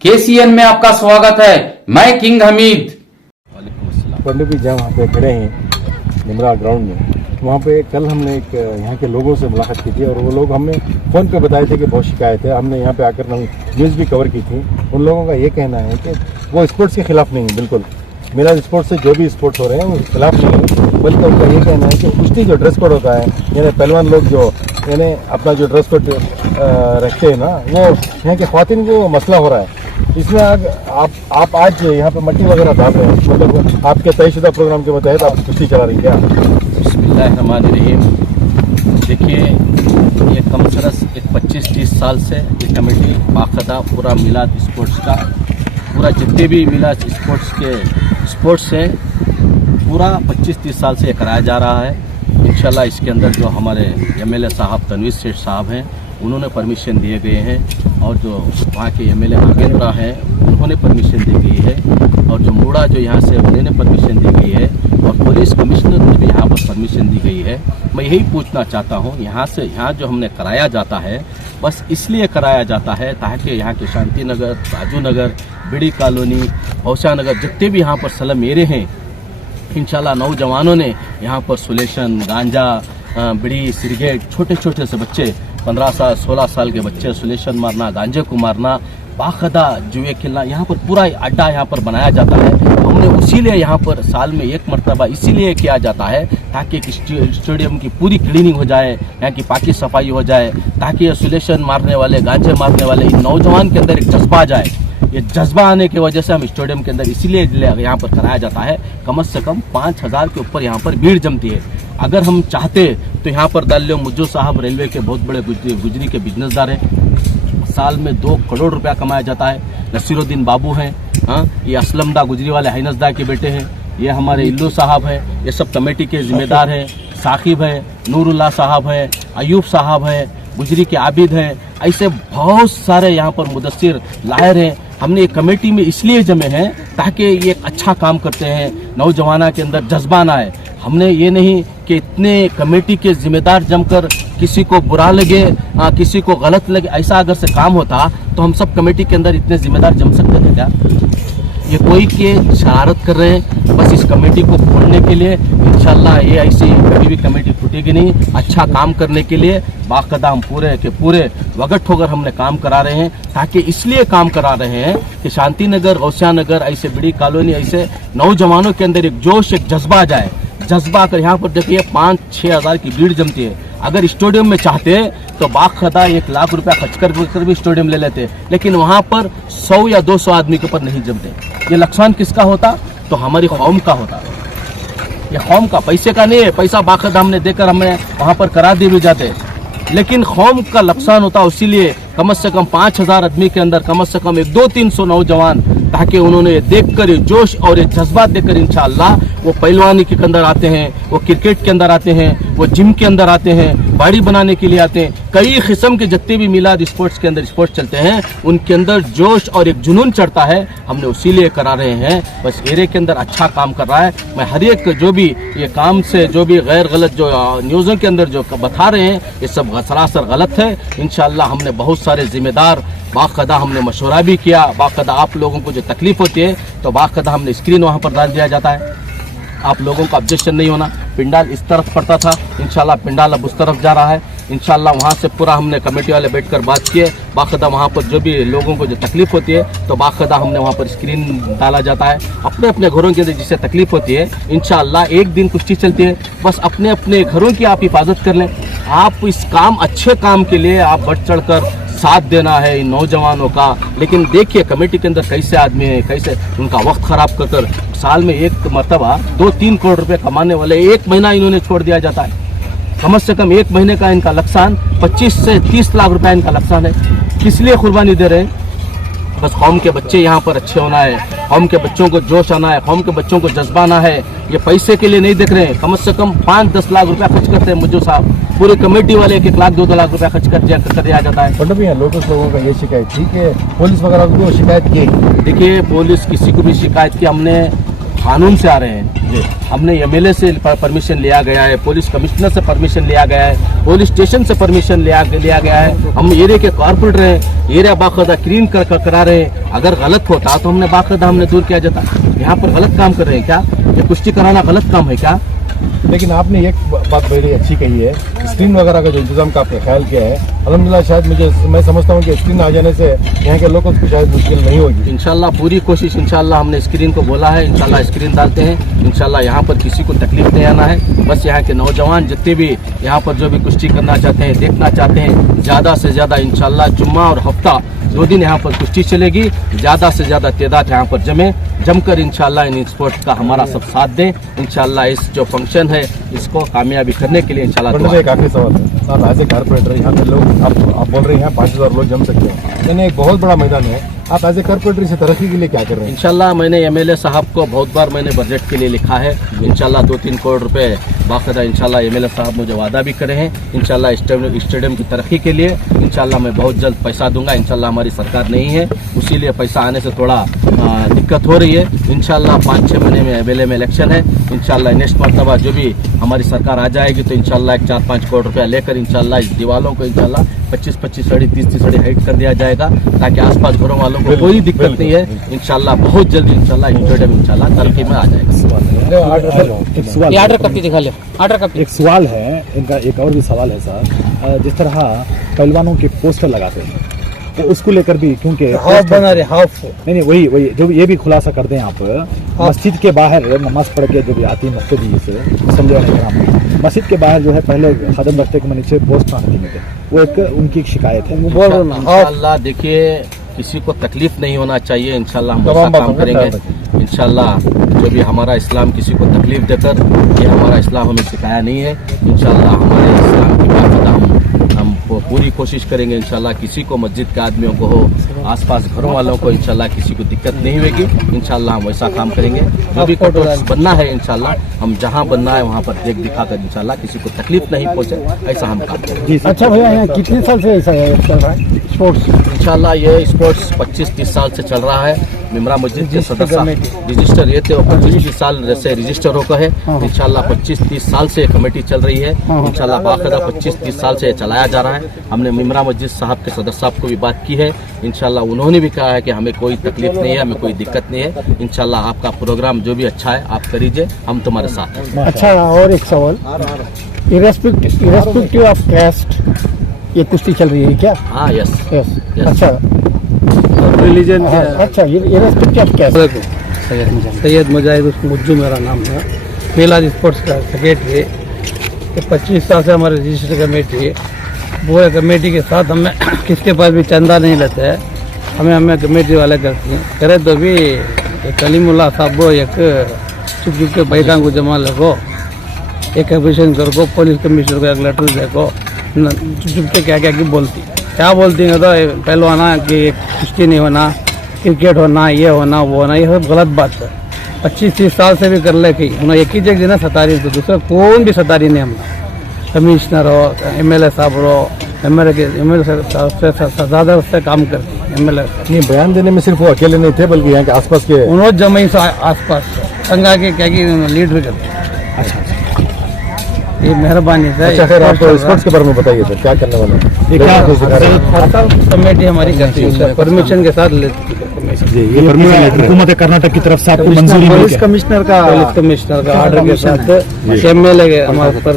KCN में आपका स्वागत है। मैं किंग हमीद। पंडित जी जहाँ वहाँ पे खड़े हैं निमरा ग्राउंड में, वहाँ पे कल हमने एक यहाँ के लोगों से मुलाकात की थी और वो लोग हमें फ़ोन पे बताए थे कि बहुत शिकायत है। हमने यहाँ पे आकर न्यूज़ भी कवर की थी। उन लोगों का ये कहना है कि वो स्पोर्ट्स के खिलाफ नहीं है, बिल्कुल मेरा स्पोर्ट्स से जो भी स्पोर्ट्स हो रहे हैं वो खिलाफ नहीं है, बल्कि उनका ये कहना है कि कुश्ती जो ड्रेस कोड होता है, यानी पहलवान लोग जो यानी अपना जो ड्रेस कोड रखते हैं ना, वो यहाँ के ख़वातीन को मसला हो रहा है। इसमें आप आज यहाँ पे मट्टी वगैरह डाल रहे हैं, मतलब आपके तयशुदा प्रोग्राम के तहत आप कुश्ती चला रही हैं क्या? बिस्मिल्लाहिर्रहमानिर्रहीम। देखिए, ये कम से कम एक 25-30 साल से ये कमेटी बाकायदा पूरा मिलाद स्पोर्ट्स का पूरा जितने भी मिलाद स्पोर्ट्स है पूरा 25-30 साल से ये कराया जा रहा है। इंशाल्लाह इसके अंदर जो हमारे एमएलए साहब तनवीर सेठ साहब हैं, उन्होंने परमिशन दिए गए हैं, और जो वहाँ के एमएलए नागेंद्रा हैं उन्होंने परमिशन दी गई है, और जो मूड़ा जो यहाँ से उन्होंने परमिशन दी गई है, और पुलिस कमिश्नर ने भी यहाँ पर परमिशन दी गई है। मैं यही पूछना चाहता हूँ, यहाँ जो हमने कराया जाता है बस इसलिए कराया जाता है ताकि यहाँ के शांति नगर, राजू नगर, बिड़ी कॉलोनी, औसा नगर जितने भी यहाँ पर सलम एरे हैं, इंशाल्लाह नौजवानों ने यहाँ पर सुलेशन, गांजा, बिड़ी, सिगरेट, छोटे छोटे से बच्चे 15 साल 16 साल के बच्चे सुलेशन मारना, गांजे को मारना, बाकायदा जुए खेलना, यहाँ पर पूरा अड्डा यहाँ पर बनाया जाता है। हमने उसीलिए यहाँ पर साल में एक मरतबा इसीलिए किया जाता है ताकि स्टेडियम की पूरी क्लीनिंग हो जाए, यहाँ की पाकी सफाई हो जाए, ताकि सुलेशन मारने वाले, गांजे मारने वाले इन नौजवान के अंदर एक जज्बा आ जाए। ये जज्बा आने की वजह से हम स्टेडियम के अंदर इसीलिए यहाँ पर कराया जाता है। कम से कम 5000 के ऊपर यहाँ पर भीड़ जमती है। अगर हम चाहते तो यहाँ पर दालियो मुज्जो साहब रेलवे के बहुत बड़े गुजरी के बिजनेसदार हैं, साल में 2 करोड़ रुपया कमाया जाता है। नसीरुद्दीन बाबू हैं, हाँ, ये असलमदा गुजरी वाले हाइनसदा के बेटे हैं, ये हमारे इल्लू साहब हैं, ये सब कमेटी के जिम्मेदार हैं। साकिब है, नूरुल्लाह साहब है, अयूब साहब है, गुजरी के आबिद हैं, ऐसे बहुत सारे यहाँ पर मुदस्सिर लाहिर हैं। हमने एक कमेटी में इसलिए जमे हैं ताकि ये एक अच्छा काम करते हैं, नौजवाना के अंदर जज्बा ना आए। हमने ये नहीं कि इतने कमेटी के जिम्मेदार जमकर किसी को बुरा लगे, किसी को गलत लगे, ऐसा अगर से काम होता तो हम सब कमेटी के अंदर इतने जिम्मेदार जम सकते थे क्या? ये कोई के शरारत कर रहे हैं बस इस कमेटी को खोलने के लिए। इंशाल्लाह ये ऐसी कभी भी कमेटी फूटेगी नहीं। अच्छा काम करने के लिए बाकायदा हम पूरे के पूरे वगट होकर हमने काम करा रहे हैं, ताकि इसलिए काम करा रहे हैं कि शांति नगर, गौसिया नगर, ऐसे बिड़ी कॉलोनी, ऐसे नौजवानों के अंदर एक जोश, एक जज्बा आ जाए। जज्बा कर यहाँ पर देखिए 5-6 हज़ार की भीड़ जमती है। अगर स्टेडियम में चाहते तो बाकायदा 1 लाख रुपया खर्च कर भी स्टेडियम ले लेते, लेकिन वहाँ पर 100 या 200 आदमी के ऊपर नहीं जमते। ये नुकसान किसका होता? तो हमारी कौम का होता। ये कौम का, पैसे का नहीं है। पैसा बाकायदा हमने देकर हमें वहाँ पर करा दिए भी जाते, लेकिन कौम का नुकसान होता। इसीलिए कम से कम 5000 आदमी के अंदर कम से कम 200-300 नौजवान, ताकि उन्होंने देखकर ये जोश और ये जज्बात देखकर इंशाअल्लाह वो पहलवानी के अंदर आते हैं, वो क्रिकेट के अंदर आते हैं, वो जिम के अंदर आते हैं, बॉडी बनाने के लिए आते हैं। कई किस्म के जितने भी मिलाद स्पोर्ट्स के अंदर स्पोर्ट्स चलते हैं, उनके अंदर जोश और एक जुनून चढ़ता है। हमने उसीलिए करा रहे हैं। बस एरिया के अंदर अच्छा काम कर रहा है। मैं हर एक जो भी ये काम से जो भी गैर गलत जो न्यूज़ों के अंदर जो बता रहे हैं, ये सब सरासर गलत है। इंशाअल्लाह हमने बहुत सारे जिम्मेदार बाकायदा हमने मशवरा भी किया। बाकायदा आप लोगों को जो तकलीफ होती है तो बाकायदा हमने स्क्रीन वहाँ पर डाल दिया जाता है। आप लोगों का ऑब्जेक्शन नहीं होना। पिंडाल इस तरफ पड़ता था, इंशाल्लाह पिंडाल अब उस तरफ जा रहा है। इंशाल्लाह वहाँ से पूरा हमने कमेटी वाले बैठकर बात किए। बाकायदा वहाँ पर जो भी लोगों को जो तकलीफ होती है तो बाकायदा हमने वहाँ पर स्क्रीन डाला जाता है। अपने अपने घरों के अंदर जिससे तकलीफ होती है, इंशाल्लाह एक दिन कुश्ती चलती है, बस अपने अपने घरों की आप हिफाजत कर लें। आप इस काम, अच्छे काम के लिए आप बढ़ चढ़ कर साथ देना है इन नौजवानों का। लेकिन देखिए कमेटी के अंदर कैसे आदमी है, कैसे उनका वक्त खराब कर साल में एक मरतबा 2-3 करोड़ रुपए कमाने वाले 1 महीना इन्होंने छोड़ दिया जाता है। कम से कम 1 महीने का इनका नुकसान 25 से 30 लाख रुपया इनका नुकसान है। किस लिए कुर्बानी दे रहे हैं? बस कौम के बच्चे यहाँ पर अच्छे होना है, कौम के बच्चों को जोश आना है, कौम के बच्चों को जज्बा आना है। ये पैसे के लिए नहीं देख रहे हैं। कम से कम 5-10 लाख रुपया खर्च करते हैं मुझे साहब, पूरी कमेटी वाले 1-1 लाख 2-2 लाख रुपया खर्च कर दिया जाता है। मतलब यहाँ लोगों का ये शिकायत थी कि पुलिस वगैरह को शिकायत की? देखिए पुलिस किसी को भी शिकायत की हमने कानून से आ रहे हैं। हमने एमएलए से परमिशन लिया गया है, पुलिस कमिश्नर से परमिशन लिया गया है, पुलिस स्टेशन से परमिशन लिया गया है। हम एरिया के कॉर्पोरेटर हैं, एरिया बाकायदा क्लीन करा रहे हैं। अगर गलत होता तो हमने बाकायदा दूर किया जाता। यहाँ पर गलत काम कर रहे हैं क्या? ये कुश्ती कराना गलत काम है क्या? लेकिन आपने एक बात बड़ी अच्छी कही है, स्क्रीन वगैरह का जो इंतजाम का आपने ख्याल किया है, अल्हम्दुलिल्लाह शायद मैं समझता हूँ कि स्क्रीन आ जाने से यहाँ के लोगों को शायद मुश्किल नहीं होगी। इंशाल्लाह पूरी कोशिश, इंशाल्लाह हमने स्क्रीन को बोला है, इंशाल्लाह स्क्रीन डालते हैं। इंशाल्लाह यहाँ पर किसी को तकलीफ नहीं आना है। बस यहाँ के नौजवान जितने भी यहाँ पर जो भी कुश्ती करना चाहते हैं, देखना चाहते हैं, ज़्यादा से ज़्यादा इंशाल्लाह जुम्मा और हफ्ता 2 दिन यहाँ पर कुश्ती चलेगी। ज़्यादा से ज़्यादा तादाद यहाँ पर जमकर इंशाल्लाह इन स्पोर्ट्स का हमारा सब साथ दें। इंशाल्लाह इस जो फंक्शन है इसको कामयाबी करने के लिए इंशाल्लाह एक आखिरी सवाल है, आप एज ए कारपोरेटर यहाँ पे लोग आप बोल रहे हैं 5000 लोग जम सकते हैं, यानी एक बहुत बड़ा मैदान है। आप एज ए कारपोरेटर से तरक्की के लिए क्या कर रहे हैं? इंशाल्लाह मैंने एमएलए साहब को बहुत बार मैंने बजट के लिए लिखा है। इंशाल्लाह 2-3 करोड़ रुपए बाकायदा इंशाल्लाह एमएलए साहब मुझे वादा भी करे हैं। इंशाल्लाह स्टेडियम की तरक्की के लिए इंशाल्लाह मैं बहुत जल्द पैसा दूंगा। इंशाल्लाह हमारी सरकार नहीं है, उसीलिए पैसा आने से थोड़ा दिक्कत हो रही है। इंशाल्लाह 5-6 महीने में एमएलए में इलेक्शन है। इंशाल्लाह नेक्स्ट मरतबा जो भी हमारी सरकार आ जाएगी तो इंशाल्लाह 4-5 करोड़ रुपया लेकर इंशाल्लाह इस दीवालों को इंशाल्लाह 25-25 अड़ी 30-30 अड़ी हाइट कर दिया जाएगा, ताकि आसपास घरों वालों को कोई दिक्कत नहीं है। इंशाल्लाह बहुत जल्द इंशाल्लाह स्टेडियम इंशाल्लाह तरक्की में आ जाएगा। एक सवाल है इनका, एक और भी सवाल है सर। जिस तरह पहलवानों के पोस्टर लगाते हैं तो उसको लेकर भी, क्योंकि हाफ बना रहे हाफ नहीं वही जो ये भी खुलासा कर दें आप, मस्जिद के बाहर नमाज पढ़ के जो भी आती मस्जिद से समझे नहीं, मस्जिद के बाहर जो है पहले खदम रखते के नीचे पोस्ट आती थे, वो एक उनकी शिकायत है। इंशाल्लाह देखिए किसी को तकलीफ नहीं होना चाहिए। इंशाल्लाह हम ऐसा काम करेंगे। इंशाल्लाह जो भी हमारा इस्लाम किसी को तकलीफ देकर, ये हमारा इस्लाम हमें सिखाया नहीं है। इंशाल्लाह हमारे इस्लाम की बात हम पूरी कोशिश करेंगे। इंशाल्लाह किसी को, मस्जिद के आदमियों को हो, आसपास घरों वालों को इंशाल्लाह किसी को दिक्कत नहीं होगी। इंशाल्लाह हम वैसा काम करेंगे। जो भी कटोरा बनना है इंशाल्लाह हम जहां बनना है वहां पर देख दिखाकर इंशाल्लाह किसी को तकलीफ नहीं पहुंचे, ऐसा हम काम करेंगे। अच्छा भैया, यहाँ कितने साल से ऐसा चल रहा है स्पोर्ट्स? इंशाल्लाह ये स्पोर्ट्स 25-30 साल से चल रहा है। मिमरा मस्जिद के सदस्य रजिस्टर ये थे, 25-30 साल से रजिस्टर होकर है। इंशाल्लाह 25-30 साल से कमेटी चल रही है। इंशाल्लाह बाकायदा 25-30 साल से चलाया जा रहा है। हमने मिमरा मस्जिद साहब के सदस्य साहब को भी बात की है। इंशाल्लाह उन्होंने भी कहा है कि हमें कोई तकलीफ नहीं है, हमें कोई दिक्कत नहीं है। इंशाल्लाह आपका प्रोग्राम जो भी अच्छा है आप करीजिए, हम तुम्हारे साथ हैं। अच्छा, और एक सवाल, इरेस्पेक्टिव ऑफ कास्ट ये कुश्ती चल रही है क्या? हाँ, यस। अच्छा, रिलीजन अच्छा, इरेस्पेक्टिव ऑफ कास्ट। सैयद मुजाहिद मुज्जू मेरा नाम है, मेला स्पोर्ट्स का सेक्रेटरी। 25 साल से हमारे रजिस्टर कमेटी है। पूरे कमेटी के साथ हमें किसके पास भी चंदा नहीं लेते हैं, हमें कमेटी वाले करते हैं। करे तो भी कलीमुल्ला साहब एक चुप चुप के बैठा को जमा लगो, एक कमिश्नर को, पुलिस कमिश्नर को एक लेटर देखो, चुप चुप के क्या बोलती है तो पहलवाना कि कुश्ती नहीं होना, क्रिकेट होना, ये होना, वो होना, ये सब गलत बात है। 25-30 साल से भी कर ले कि उन्होंने एक ही जगह ना सतारी, तो दूसरा कौन भी सतारी नहीं। हमने कमिश्नर हो, एमएलए साहब हो, एमएलए सदादर से काम करते एमएलए नहीं, बयान देने में सिर्फ वो अकेले नहीं थे बल्कि यहाँ के आसपास के उन्होंने जमीन से आसपास संगा के क्या की लीड भी करते। अच्छा, ये मेहरबानी से। अच्छा, खैर आपको स्पोर्ट्स के बारे में बताइए सर, क्या करने वाले हैं? कमेटी हमारी करती है, परमिशन के साथ लेती है। जी, ये परमिशन हुकूमत कर्नाटक की तरफ से आपको मंजूरी मिली? पुलिस कमिश्नर का ऑर्डर के साथ एमएलए के हमारे पर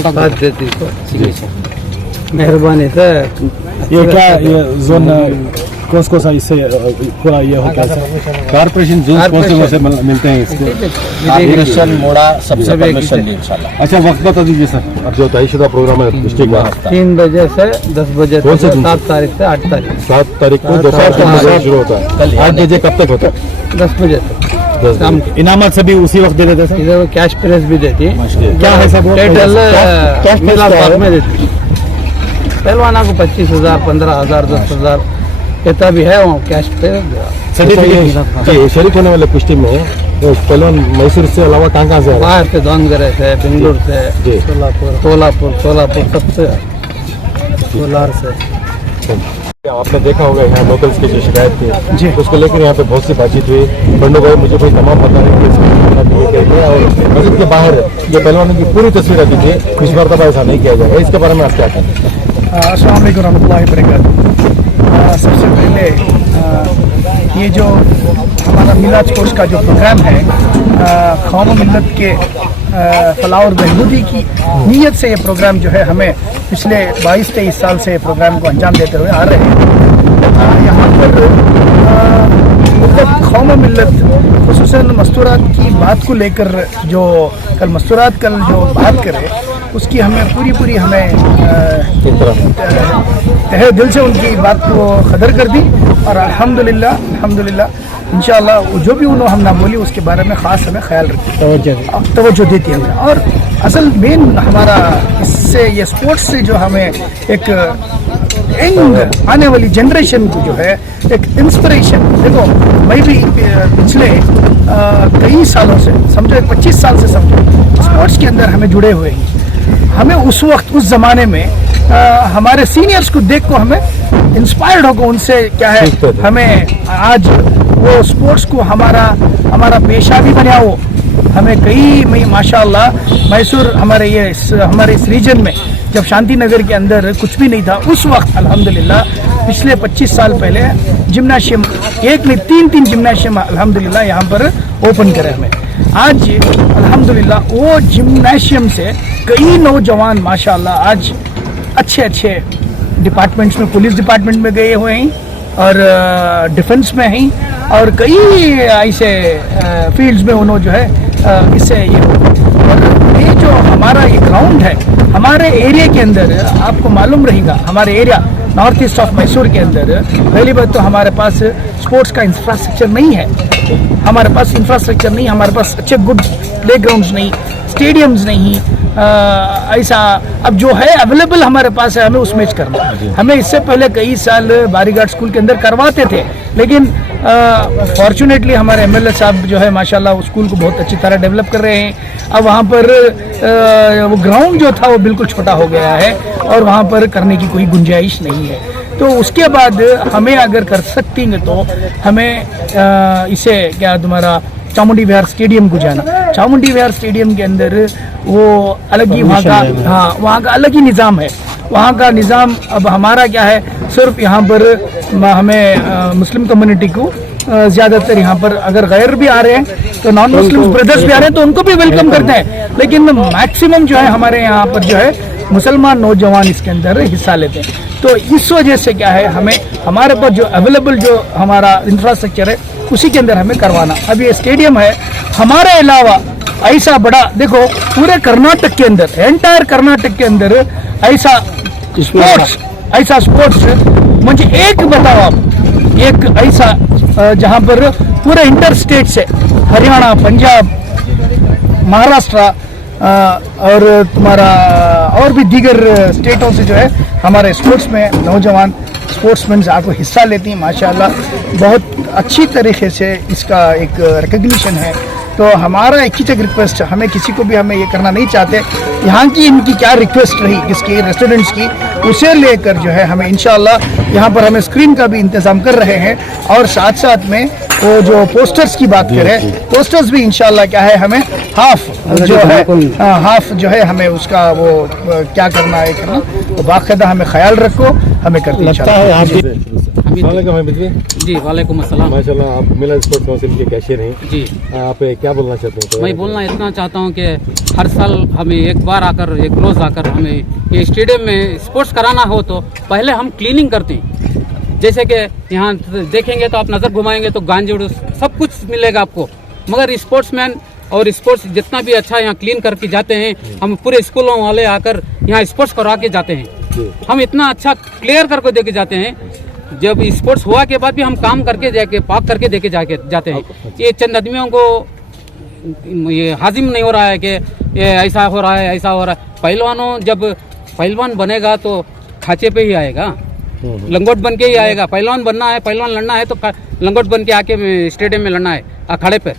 साथ देती है। मेहरबानी से। ये क्या ये जोन कौन सा इससे पूरा ये हो क्या कारपोरेशन जो से मिलते हैं इसको मोड़ा सबसे परमिशन ली इंशाल्लाह। अच्छा, वक्त बता दीजिए सर, अब जो तयशुदा प्रोग्राम है डिस्ट्रिक्ट का 3 बजे से 10 बजे तक, 7 तारीख से 8 तारीख। 7 तारीख को दोपहर 3 बजे शुरू होता है, 8 बजे कब तक होता है? 10 बजे तक शाम को। इनामत सभी उसी वक्त दे देते हैं? इधर कैश प्राइज भी देती है। क्या है सब? कैश में देती है पहलवाना को 25,000, 15,000, 10,000 कहता भी है, वो कैश पे सर्टिफिकेट। शरीक होने वाले कुश्ती में पहलवान मैसूर से अलावा कहाँ से? बाहर से, दावणगेरे से, बेंगलुरु से, सोलापुर सबसे, कोलार से। आपने देखा होगा यहाँ लोकल्स की जो शिकायत थी जी, उसको लेकर यहाँ पे बहुत सी बातचीत हुई। पंडू भाई मुझे कोई तमाम पता नहीं कि और मस्जिद के बाहर जो पहलवानों की पूरी तस्वीर अभी थी, इस मरतबा ऐसा नहीं किया जाएगा, इसके बारे में आप क्या कहें? अस्सलाम वालेकुम रहमतुल्लाहि व बरकातुहू। सबसे पहले ये जो हमारा मिलाद स्पोर्ट्स का जो प्रोग्राम है, कौम मिल्लत के फलाह और बहबूदी की नीयत से ये प्रोग्राम जो है हमें पिछले 22-23 साल से प्रोग्राम को अंजाम देते हुए आ रहे हैं। यहाँ पर मतलब कौम मिल्लत खुसूसन मस्तूरात की बात को लेकर जो मस्तूरात कल जो बात करे उसकी हमें पूरी हमें तहे दिल से उनकी बात को कदर कर दी और अल्हम्दुलिल्लाह इंशाअल्लाह जो भी उन्होंने हम ना बोली उसके बारे में ख़ास हमें ख्याल रखी, तवज्जो देती हमें। और असल मेन हमारा इससे ये स्पोर्ट्स से जो हमें एक आने वाली जनरेशन को जो है एक इंस्पिरेशन, देखो मैं भी पिछले कई सालों से समझो 25 साल से समझो स्पोर्ट्स के अंदर हमें जुड़े हुए हैं। हमें उस वक्त उस ज़माने में हमारे सीनियर्स को देख को हमें इंस्पायर्ड होकर उनसे क्या है हमें आज वो स्पोर्ट्स को हमारा पेशा भी बना हो। हमें कई माशाअल्लाह मैसूर हमारे इस रीजन में जब शांति नगर के अंदर कुछ भी नहीं था उस वक्त अल्हम्दुलिल्लाह पिछले 25 साल पहले जिम्नाशियम एक में 3 जिम्नाशियम अल्हम्दुलिल्लाह यहाँ पर ओपन करे हमें। आज अल्हम्दुलिल्लाह वो जिम्नाशियम से कई नौजवान माशाअल्लाह आज अच्छे डिपार्टमेंट्स में, पुलिस डिपार्टमेंट में गए हुए हैं और डिफेंस में हैं और कई ऐसे फील्ड्स में उन्होंने जो है इससे ये जो हमारा ये ग्राउंड है हमारे एरिया के अंदर आपको मालूम रहेगा, हमारे area north east of Mysore के अंदर पहली बात तो हमारे पास स्पोर्ट्स का इंफ्रास्ट्रक्चर नहीं है, हमारे पास इंफ्रास्ट्रक्चर नहीं, हमारे पास अच्छे गुड प्ले ग्राउंड्स नहीं, स्टेडियम्स नहीं, ऐसा अब जो है अवेलेबल हमारे पास है हमें उस मैच करना। हमें इससे पहले कई साल बारीघाट स्कूल के अंदर करवाते थे लेकिन फॉर्चुनेटली हमारे एमएलए साहब जो है माशाल्लाह उस स्कूल को बहुत अच्छी तरह डेवलप कर रहे हैं। अब वहाँ पर वो ग्राउंड जो था वो बिल्कुल छोटा हो गया है और वहाँ पर करने की कोई गुंजाइश नहीं है। तो उसके बाद हमें अगर कर सकती हैं तो हमें इसे क्या तुम्हारा चामुंडी विहार स्टेडियम को जाना, चामुंडी विहार स्टेडियम के अंदर वो अलग ही वहाँ का अलग ही निज़ाम है। वहाँ का निज़ाम अब हमारा क्या है सिर्फ यहाँ पर हमें मुस्लिम कम्युनिटी को ज़्यादातर यहाँ पर अगर गैर भी आ रहे हैं तो नॉन मुस्लिम ब्रदर्स भी आ रहे हैं तो उनको भी वेलकम करते हैं, लेकिन मैक्सिमम जो है हमारे यहाँ पर जो है मुसलमान नौजवान इसके अंदर हिस्सा लेते हैं। तो इस वजह से क्या है हमें हमारे पास जो अवेलेबल जो हमारा इंफ्रास्ट्रक्चर है उसी के अंदर हमें करवाना। अब ये स्टेडियम है हमारे अलावा ऐसा बड़ा देखो पूरे कर्नाटक के अंदर एंटायर कर्नाटक के अंदर ऐसा स्पोर्ट्स मुझे एक बताओ आप एक ऐसा जहां पर पूरे इंटर स्टेट से हरियाणा, पंजाब, महाराष्ट्र और तुम्हारा और भी दीगर स्टेटों से जो है हमारे स्पोर्ट्स में नौजवान स्पोर्ट्समैन आपको हिस्सा लेती हैं। माशाल्लाह बहुत अच्छी तरीके से इसका एक रिकग्निशन है। तो हमारा एक ही तक रिक्वेस्ट, हमें किसी को भी हमें ये करना नहीं चाहते, यहाँ की इनकी क्या रिक्वेस्ट रही इसकी रेस्टोरेंट्स की उसे लेकर जो है हमें इंशाल्लाह यहाँ पर हमें स्क्रीन का भी इंतज़ाम कर रहे हैं और साथ साथ में वो जो पोस्टर्स की बात करें पोस्टर्स भी इंशाल्लाह क्या है हमें हाफ जो है हमें उसका वो क्या करना है करना तो बाकायदा हमें ख्याल रखो हमें करते लगता है। जी वालेकुम अस्सलाम। माशाल्लाह आप मिलाद स्पोर्ट्स काउंसिल के कैशियर हैं जी, आप क्या बोलना चाहते हैं? मैं बोलना इतना चाहता हूँ कि हर साल हमें एक बार आकर एक रोज़ आकर हमें ये स्टेडियम में स्पोर्ट्स कराना हो तो पहले हम क्लीनिंग करते हैं। जैसे कि यहाँ देखेंगे तो आप नज़र घुमाएंगे तो गांज सब कुछ मिलेगा आपको, मगर स्पोर्ट्समैन और स्पोर्ट्स जितना भी अच्छा यहाँ क्लीन करके जाते हैं, हम पूरे स्कूलों वाले आकर यहाँ स्पोर्ट्स करा के जाते हैं, हम इतना अच्छा क्लियर करके दे के जाते हैं। जब स्पोर्ट्स हुआ के बाद भी हम काम करके जाके पाक करके देके जाते हैं। ये चंद आदमियों को ये हाजिम नहीं हो रहा है कि ये ऐसा हो रहा है ऐसा हो रहा है। पहलवानों जब पहलवान बनेगा तो खांचे पे ही आएगा, लंगोट बन के ही आएगा। पहलवान बनना है, पहलवान लड़ना है तो लंगोट बन के आके स्टेडियम में लड़ना है अखाड़े पे।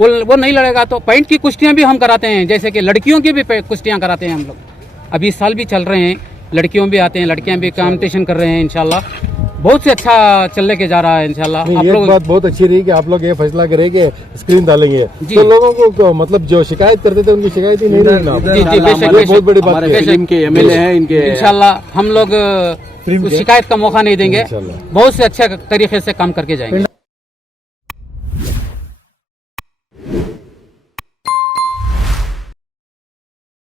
वो नहीं लड़ेगा तो पॉइंट की कुश्तियाँ भी हम कराते हैं, जैसे कि लड़कियों की भी कुश्तियाँ कराते हैं हम लोग। अभी इस साल भी चल रहे हैं, लड़कियों भी आते हैं, लड़कियाँ भी कॉम्पिटिशन कर रहे हैं इंशाल्लाह। बहुत से अच्छा चल लेके जा रहा है इंशाल्लाह। नहीं, आप एक लोग बात बहुत अच्छी रही कि आप लोग ये फैसला करें कि स्क्रीन डालेंगे, जी। तो लोगों को मतलब जो शिकायत करते थे उनकी शिकायत ही नहीं रही ना। जी जी बेशक ये बहुत बड़ी बात हमारे है। फिल्म के एमएलए हैं इनके इंशाल्लाह हम लोग शिकायत का मौका नहीं देंगे, इंशाल्लाह। बहुत से अच्छे तरीके से काम करके जाएंगे।